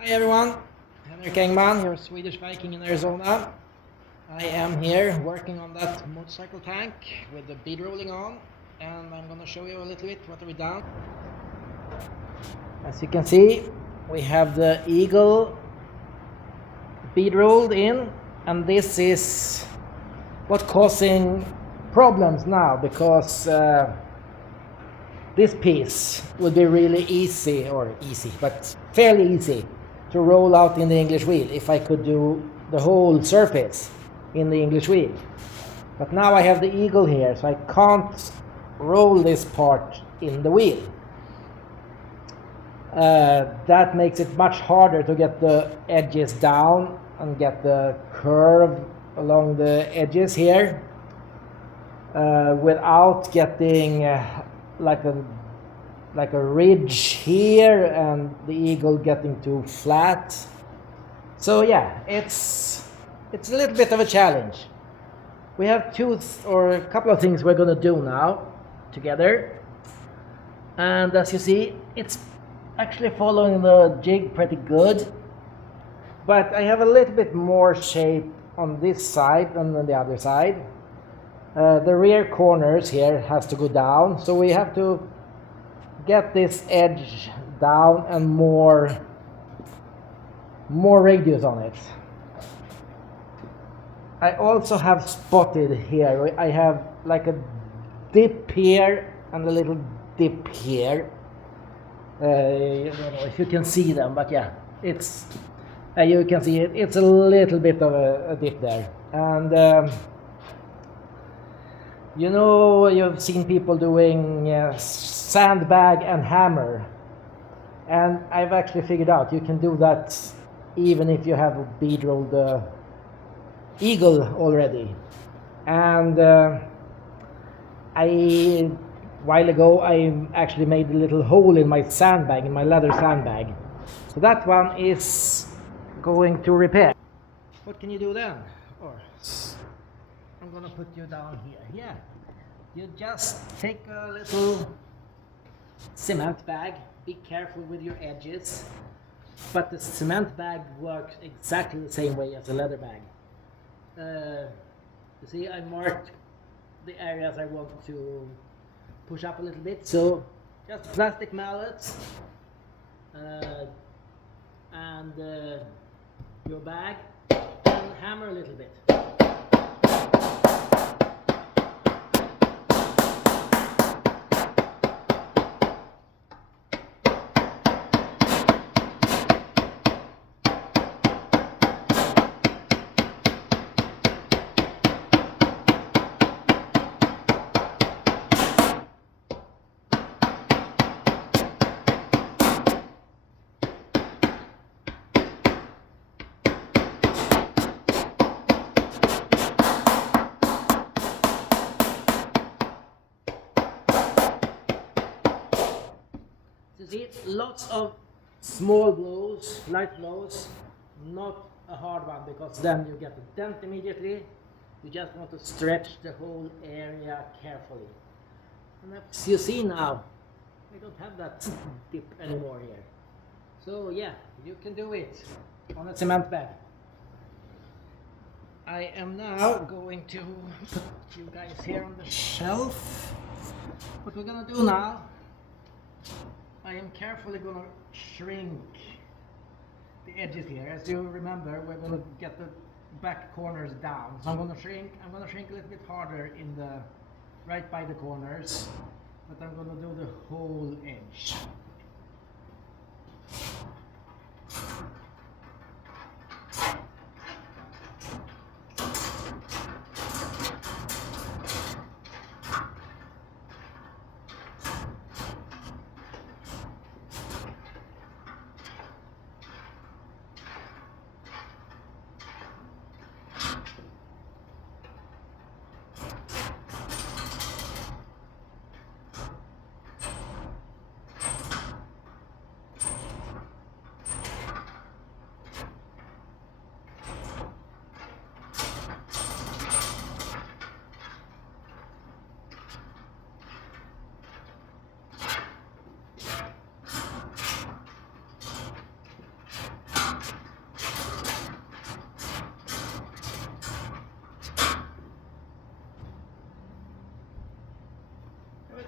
Hi everyone, Henrik Engman, your Swedish Viking in Arizona. I am here working on that motorcycle tank with the bead rolling on, and I'm going to show you a little bit what we've done. As you can see, we have the eagle bead rolled in, and this is what's causing problems now, because this piece would be really easy, but fairly easy to roll out in the English wheel if I could do the whole surface in the English wheel. But now I have the eagle here, so I can't roll this part in the wheel. That makes it much harder to get the edges down and get the curve along the edges here without getting like a ridge here and the eagle getting too flat. So yeah, it's a little bit of a challenge. We have a couple of things we're going to do now together, and as you see, it's actually following the jig pretty good, but I have a little bit more shape on this side than on the other side. The rear corners here has to go down, so we have to get this edge down and more radius on it. I also have spotted here, I have like a dip here and a little dip here. I don't know if you can see them, but yeah, it's you can see it's a little bit of a dip there. And you know, you've seen people doing sandbag and hammer, and I've actually figured out you can do that even if you have a bead rolled eagle already. And a while ago I actually made a little hole in my sandbag, in my leather sandbag, so that one is going to repair. What can you do then? Or I'm gonna put you down here. Yeah, you just take a little cement bag. Be careful with your edges, but the cement bag works exactly the same way as a leather bag. You see, I marked the areas I want to push up a little bit. So just plastic mallets and your bag, and hammer a little bit. You see, lots of small blows, light blows, not a hard one, because then you get a dent immediately. You just want to stretch the whole area carefully. And as you see now, we don't have that dip anymore here. So yeah, you can do it on a cement bag. I am now going to put you guys here on the shelf. What we're gonna do now, I am carefully going to shrink the edges here. As you remember, we're going to get the back corners down. So I'm going to shrink a little bit harder in the right by the corners, but I'm going to do the whole edge.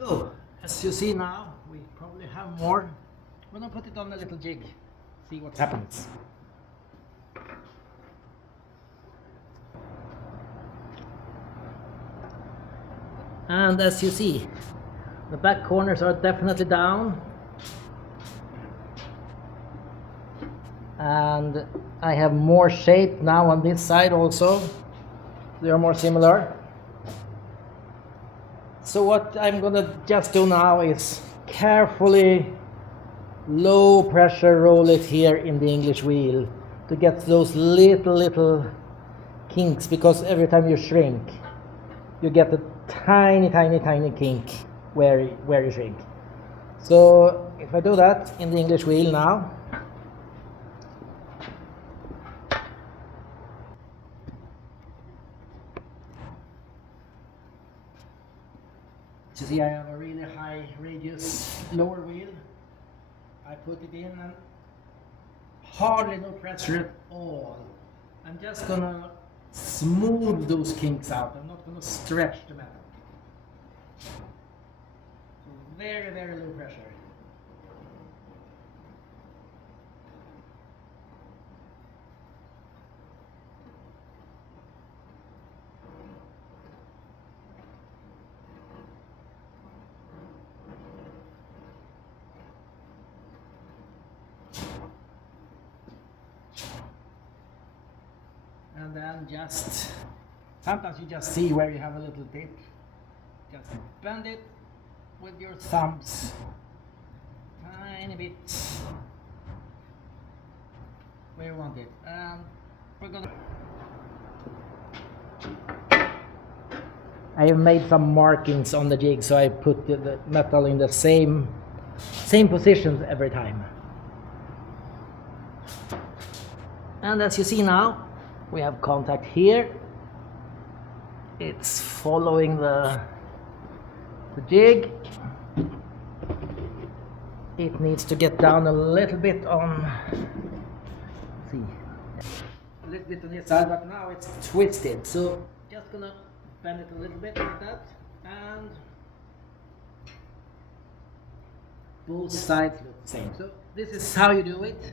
So, as you see now, we probably have more. I'm gonna put it on a little jig, see what happens. And as you see, the back corners are definitely down. And I have more shape now on this side also. They are more similar. So what I'm gonna just do now is carefully low pressure roll it here in the English wheel to get those little kinks, because every time you shrink you get a tiny kink where you shrink. So if I do that in the English wheel now, you see I have a really high radius lower wheel. I put it in and hardly no pressure at all. I'm just gonna smooth those kinks out. I'm not gonna stretch the metal. So very low pressure. And then sometimes you just see where you have a little dip. Just bend it with your thumbs, tiny bit where you want it. And we're gonna. I have made some markings on the jig, so I put the metal in the same positions every time. And as you see now, we have contact here. It's following the jig. It needs to get down a little bit on, see, a little bit on this side, but now it's twisted. So just gonna bend it a little bit like that, and both sides look the same. So this is how you do it.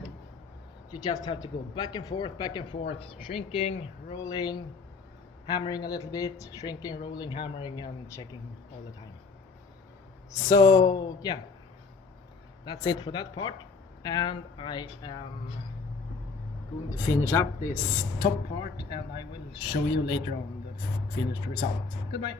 You just have to go back and forth, shrinking, rolling, hammering a little bit, shrinking, rolling, hammering, and checking all the time. So yeah, that's it for that part. And I am going to finish up this top part, and I will show you later on the finished result. Goodbye.